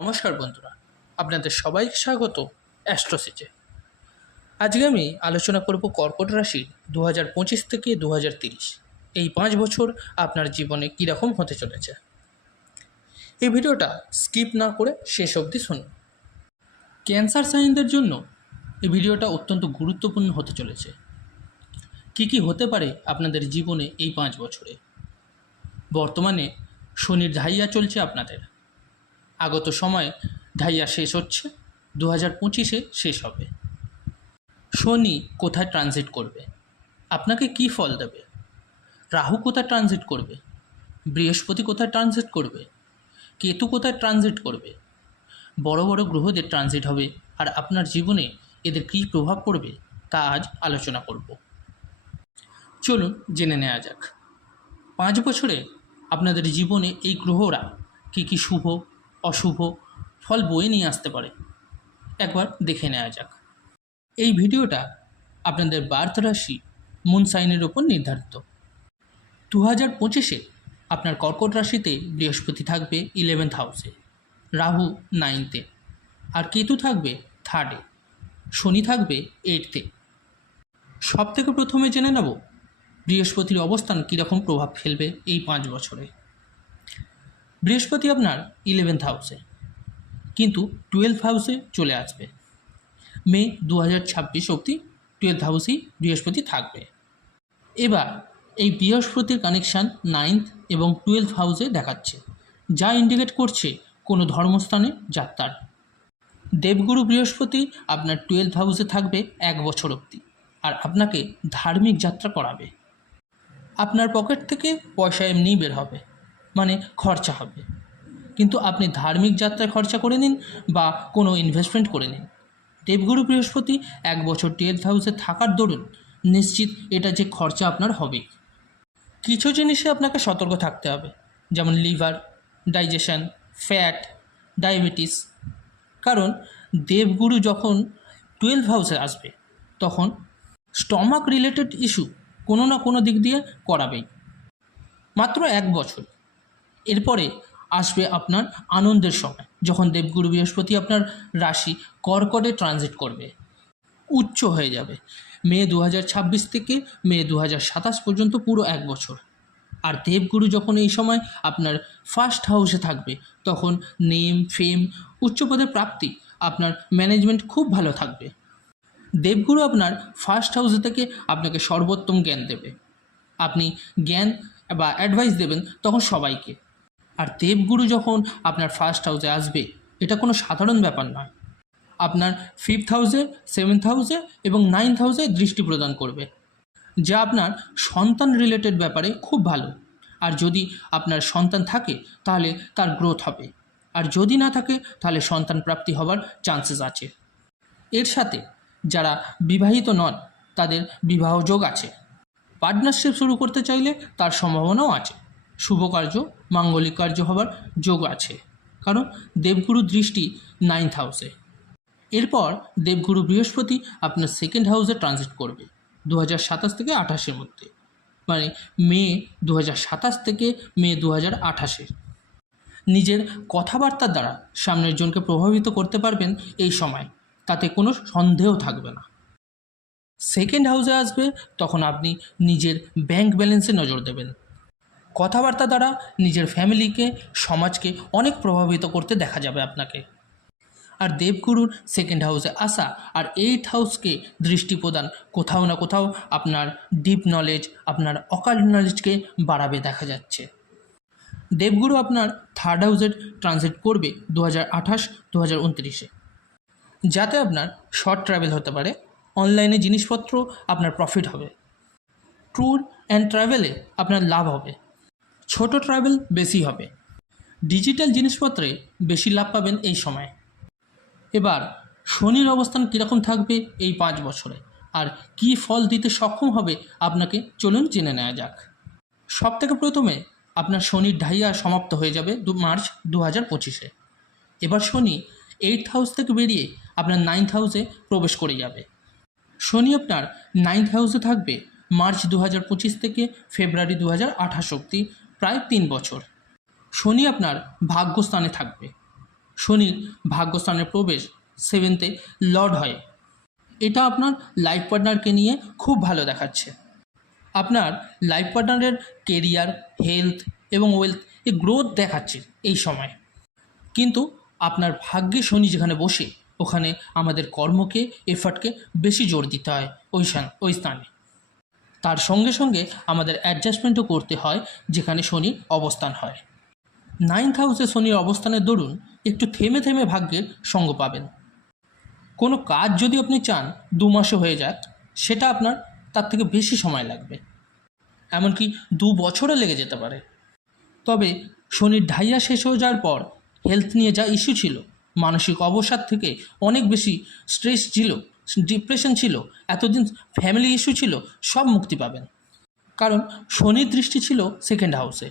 নমস্কার বন্ধুরা, আপনাদের সবাই স্বাগত অ্যাস্ট্রোসিজে। আজকে আমি আলোচনা করব কর্কট রাশির 2025 থেকে 2030 এই 5 বছর আপনার জীবনে কীরকম হতে চলেছে। এই ভিডিওটা স্কিপ না করে শেষ অবধি শুনুন। ক্যান্সার সাইনদের জন্য এই ভিডিওটা অত্যন্ত গুরুত্বপূর্ণ হতে চলেছে। কি হতে পারে আপনাদের জীবনে এই 5 বছরে। বর্তমানে শনির ঢাইয়া চলছে আপনাদের। আগত সময় ঢাইয়া শেষ হচ্ছে, 2025-এ শেষ হবে। শনি কোথায় ট্রানজিট করবে, আপনাকে কি ফল দেবে? রাহু কোথায় ট্রানজিট করবে, বৃহস্পতি কোথায় ট্রানজিট করবে, কেতু কোথায় ট্রানজিট করবে? বড় বড় গ্রহদের ট্রানজিট হবে, আর আপনার জীবনে এদের কী প্রভাব পড়বে তা আজ আলোচনা করব। চলুন জেনে নেওয়া যাক। 5 বছরে আপনাদের জীবনে এই গ্রহরা কী শুভ অশুভ ফল বয়ে নিয়ে আসতে পারে একবার দেখে নেওয়া যাক। এই ভিডিওটা আপনাদের বার্থ রাশি মুন সাইনের ওপর নির্ধারিত। 2025-এ আপনার কর্কট রাশিতে বৃহস্পতি থাকবে 11th হাউসে, রাহু 9th-এ, আর কেতু থাকবে 3rd-এ, শনি থাকবে 8th-এ। সব থেকে প্রথমে জেনে নেব বৃহস্পতির অবস্থান কীরকম প্রভাব ফেলবে এই 5 বছরে। বৃহস্পতি আপনার 11th হাউসে, কিন্তু 12th হাউসে চলে আসবে। মে 2026 অবধি 12th হাউসেই বৃহস্পতি থাকবে। এবার এই বৃহস্পতির কানেকশান 9th এবং 12th হাউসে দেখাচ্ছে, যা ইন্ডিকেট করছে কোনো ধর্মস্থানে যাত্রার। দেবগুরু বৃহস্পতি আপনার 12th হাউসে থাকবে 1 বছর অবধি, আর আপনাকে ধার্মিক যাত্রা করাবে। আপনার পকেট থেকে পয়সা এমনিই বের হবে, মানে খরচা হবে, কিন্তু আপনি ধার্মিক যাত্রায় খরচা করে নিন বা কোনো ইনভেস্টমেন্ট করে নিন। দেবগুরু বৃহস্পতি 1 বছর 12th হাউসে থাকার দরুন নিশ্চিত এটা যে খরচা আপনার হবে। কিছু জিনিসে আপনাকে সতর্ক থাকতে হবে, যেমন লিভার, ডাইজেশন, ফ্যাট, ডায়াবেটিস। কারণ দেবগুরু যখন 12th হাউসে আসবে তখন স্টমাক রিলেটেড ইস্যু কোনো না কোনো দিক দিয়ে করাবেই। মাত্র 1 বছর, এরপরে আসবে আপনার আনন্দের সময়, যখন দেবগুরু বৃহস্পতি আপনার রাশি কর্কটে ট্রানজিট করবে, উচ্চ হয়ে যাবে। মে 2026 থেকে মে 2027 পর্যন্ত পুরো 1 বছর। আর দেবগুরু যখন এই সময় আপনার 1st হাউসে থাকবে তখন নেম, ফেম, উচ্চপদের প্রাপ্তি, আপনার ম্যানেজমেন্ট খুব ভালো থাকবে। দেবগুরু আপনার 1st হাউসে থেকে আপনাকে সর্বোত্তম জ্ঞান দেবে। আপনি জ্ঞান বা অ্যাডভাইস দেবেন তখন সবাইকে। আর দেবগুরু যখন আপনার 1st হাউসে আসবে, এটা কোনো সাধারণ ব্যাপার নয়। আপনার 5th হাউসে, 7th হাউসে এবং 9th হাউসে দৃষ্টি প্রদান করবে, যা আপনার সন্তান রিলেটেড ব্যাপারে খুব ভালো। আর যদি আপনার সন্তান থাকে তাহলে তার গ্রোথ হবে, আর যদি না থাকে তাহলে সন্তান প্রাপ্তি হবার চান্সেস আছে। এর সাথে যারা বিবাহিত নন তাদের বিবাহ যোগ আছে। পার্টনারশিপ শুরু করতে চাইলে তার সম্ভাবনাও আছে। শুভ কার্য, মাঙ্গলিক কার্য হবার যোগ আছে, কারণ দেবগুরু দৃষ্টি 9th হাউসে। এরপর দেবগুরু বৃহস্পতি আপনার 2nd হাউসে ট্রানজিট করবে 2027 থেকে 28-এর মধ্যে, মানে মে 2027 থেকে মে 2028-এ। নিজের কথাবার্তার দ্বারা সামনের জনকে প্রভাবিত করতে পারবেন এই সময়, তাতে কোনো সন্দেহ থাকবে না। 2nd হাউসে আসবে তখন আপনি নিজের ব্যাংক ব্যালেন্সে নজর দেবেন। কথাবার্তা দ্বারা নিজের ফ্যামিলিকে, সমাজকে অনেক প্রভাবিত করতে দেখা যাবে আপনাকে। আর দেবগুরুর 2nd হাউসে আসা আর 8th হাউসকে দৃষ্টি প্রদান কোথাও না কোথাও আপনার ডিপ নলেজ, আপনার অকাল্ট নলেজকে বাড়াবে দেখা যাচ্ছে। দেবগুরু আপনার 3rd হাউসে ট্রানজিট করবে 2028-2029-এ, যাতে আপনার শর্ট ট্রাভেল হতে পারে। অনলাইনে জিনিসপত্র আপনার প্রফিট হবে। ট্যুর অ্যান্ড ট্রাভেলে আপনার লাভ হবে। ছোট ট্রাভেল বেশি হবে। ডিজিটাল জিনিসপত্রে বেশি লাভ পাবেন এই সময়। এবার শনির অবস্থান কীরকম থাকবে এই 5 বছরে, আর কী ফল দিতে সক্ষম হবে আপনাকে, চলুন জেনে নেওয়া যাক। সব থেকে প্রথমে আপনার শনির ঢাইয়া সমাপ্ত হয়ে যাবে মার্চ 2025-এ। এবার শনি 8th হাউস থেকে বেরিয়ে আপনার 9th হাউসে প্রবেশ করে যাবে। শনি আপনার 9th হাউসে থাকবে মার্চ 2025 থেকে ফেব্রুয়ারি 2028 অবধি, প্রায় 3 বছর। শনি আপনার ভাগ্যস্থানে থাকবে, শনির ভাগ্যস্থানের প্রবেশ 7th লর্ড হয়। এটা আপনার লাইফ পার্টনারকে নিয়ে খুব ভালো দেখাচ্ছে। আপনার লাইফ পার্টনারের কেরিয়ার, হেলথ এবং ওয়েলথ এ গ্রোথ দেখাচ্ছে এই সময়। কিন্তু আপনার ভাগ্যে শনি যেখানে বসে, ওখানে আমাদের কর্মকে, এফার্টকে বেশি জোর দিতে হয় ওই স্থানে। তার সঙ্গে সঙ্গে আমাদের অ্যাডজাস্টমেন্টও করতে হয় যেখানে শনির অবস্থান হয়। 9th হাউসে শনির অবস্থানের দরুন একটু থেমে থেমে ভাগ্যের সঙ্গ পাবেন। কোনো কাজ যদি আপনি চান 2 মাসে হয়ে যাক, সেটা আপনার তার থেকে বেশি সময় লাগবে, এমনকি 2 বছরও লেগে যেতে পারে। তবে শনির ঢাইয়া শেষ হয়ে যাওয়ার পর হেলথ নিয়ে যা ইস্যু ছিল, মানসিক অবসাদ থেকে অনেক বেশি স্ট্রেস ছিল, ডিপ্রেশন ছিল, এতদিন ফ্যামিলি ইস্যু ছিল, সব মুক্তি পাবেন। কারণ শনির দৃষ্টি ছিল 2nd হাউসে।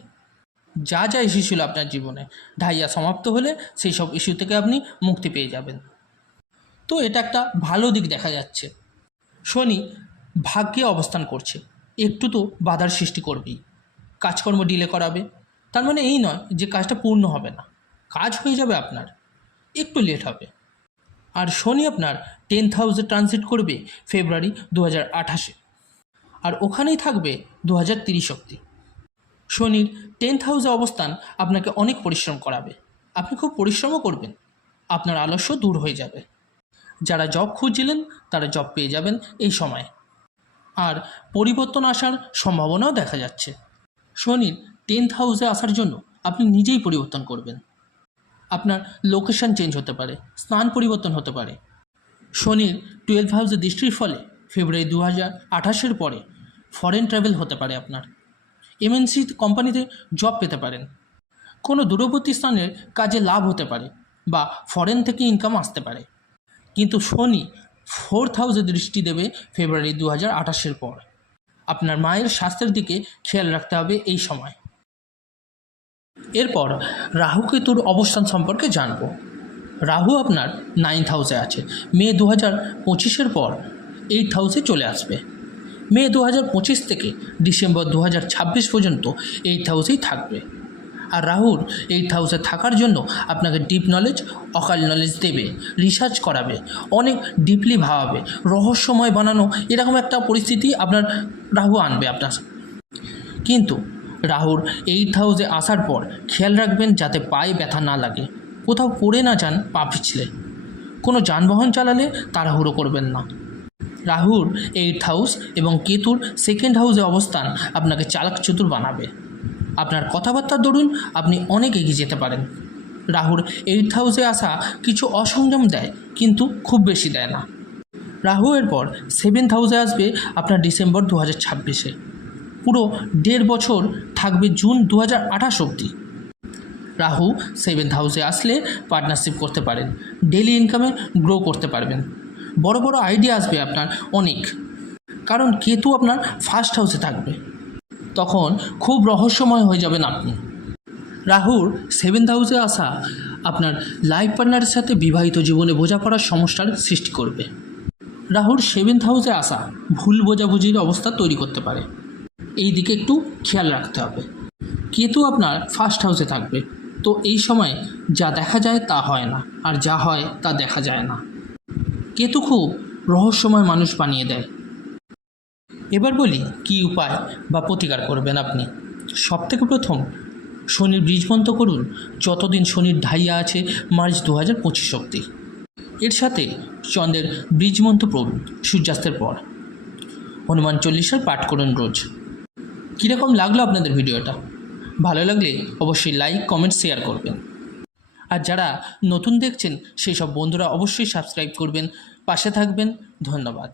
যা যা ইস্যু ছিল আপনার জীবনে, ঢাইয়া সমাপ্ত হলে সেই সব ইস্যু থেকে আপনি মুক্তি পেয়ে যাবেন। তো এটা একটা ভালো দিক দেখা যাচ্ছে। শনি ভাগ্যে অবস্থান করছে, একটু তো বাধার সৃষ্টি করবেই, কাজকর্ম ডিলে করাবে। তার মানে এই নয় যে কাজটা পূর্ণ হবে না, কাজ হয়ে যাবে, আপনার একটু লেট হবে। আর শনি আপনার 10th হাউসে ট্রানজিট করবে ফেব্রুয়ারি 2028-এ, আর ওখানেই থাকবে 2030 অবধি। শনির 10th হাউসে অবস্থান আপনাকে অনেক পরিশ্রম করাবে, আপনি খুব পরিশ্রমও করবেন, আপনার আলস্য দূর হয়ে যাবে। যারা জব খুঁজছিলেন তারা জব পেয়ে যাবেন এই সময়, আর পরিবর্তন আসার সম্ভাবনাও দেখা যাচ্ছে। শনির 10th হাউসে আসার জন্য আপনি নিজেই পরিবর্তন করবেন। আপনার লোকেশন চেঞ্জ হতে পারে, স্থান পরিবর্তন হতে পারে। শনির 12th হাউসে দৃষ্টির ফলে ফেব্রুয়ারি 2028-এর পরে ফরেন ট্রাভেল হতে পারে, আপনার এমএনসি কোম্পানিতে জব পেতে পারেন, কোনো দূরবর্তী স্থানের কাজে লাভ হতে পারে, বা ফরেন থেকে ইনকাম আসতে পারে। কিন্তু শনি 4th হাউসে দৃষ্টি দেবে ফেব্রুয়ারি 2028-এর পর। আপনার মায়ের স্বাস্থ্যের দিকে খেয়াল রাখতে হবে এই সময়। এরপর রাহু কেতুর অবস্থান সম্পর্কে জানব। রাহু আপনার 9th হাউসে আছে, মে 2025-এর পর 8th হাউসে চলে আসবে। মে 2025 থেকে ডিসেম্বর 2026 পর্যন্ত 8th হাউসেই থাকবে। আর রাহুর 8th হাউসে থাকার জন্য আপনাকে ডিপ নলেজ, অকাল নলেজ দেবে, রিসার্চ করাবে, অনেক ডিপলি ভাবাবে, রহস্যময় বানানো, এরকম একটা পরিস্থিতি আপনার রাহু আনবে আপনার। কিন্তু রাহুর 8th হাউসে আসার পর খেয়াল রাখবেন যাতে পায়ে ব্যথা না লাগে, কোথাও পড়ে না যান পা পিছলে, কোনো যানবাহন চালালে তাড়াহুড়ো করবেন না। রাহুর 8th হাউস এবং কেতুর 2nd হাউসে অবস্থান আপনাকে চালাক চতুর বানাবে। আপনার কথাবার্তার দরুন আপনি অনেক এগিয়ে যেতে পারেন। রাহুর 8th হাউসে আসা কিছু অসংযম দেয়, কিন্তু খুব বেশি দেয় না। রাহু এরপর 7th হাউসে আসবে আপনার ডিসেম্বর 2026-এ। পুরো 1.5 বছর থাকবে জুন 2028 অবধি। রাহু 7th হাউসে আসলে পার্টনারশিপ করতে পারেন, ডেলি ইনকামে গ্রো করতে পারবেন, বড় বড় আইডিয়া আসবে আপনার অনেক। কারণ কেতু আপনার 1st হাউসে থাকবে, তখন খুব রহস্যময় হয়ে যাবেন আপনি। রাহুর 7th হাউসে আসা আপনার লাইফ পার্টনারের সাথে বিবাহিত জীবনে বোঝাপড়ার সমস্যার সৃষ্টি করবে। রাহুর 7th হাউসে আসা ভুল বোঝাবুঝির অবস্থা তৈরি করতে পারে, এই দিকে একটু খেয়াল রাখতে হবে। কেতু আপনার 1st হাউসে থাকবে, তো এই সময় যা দেখা যায় তা হয় না, আর যা হয় তা দেখা যায় না। কেতু খুব রহস্যময় মানুষ বানিয়ে দেয়। এবার বলি কী উপায় বা প্রতিকার করবেন আপনি। সবথেকে প্রথম, শনির বীজমন্ত্র করুন যতদিন শনির ঢাইয়া আছে মার্চ 2025 অবধি। এর সাথে চন্দ্রের বীজমন্ত্র পড়ুন সূর্যাস্তের পর। হনুমান চল্লিশার পাঠ করুন রোজ। কীরকম লাগলো আপনাদের ভিডিওটা? ভালো লাগলে অবশ্যই লাইক, কমেন্ট, শেয়ার করবেন। আর যারা নতুন দেখছেন সেই সব বন্ধুরা অবশ্যই সাবস্ক্রাইব করবেন, পাশে থাকবেন। ধন্যবাদ।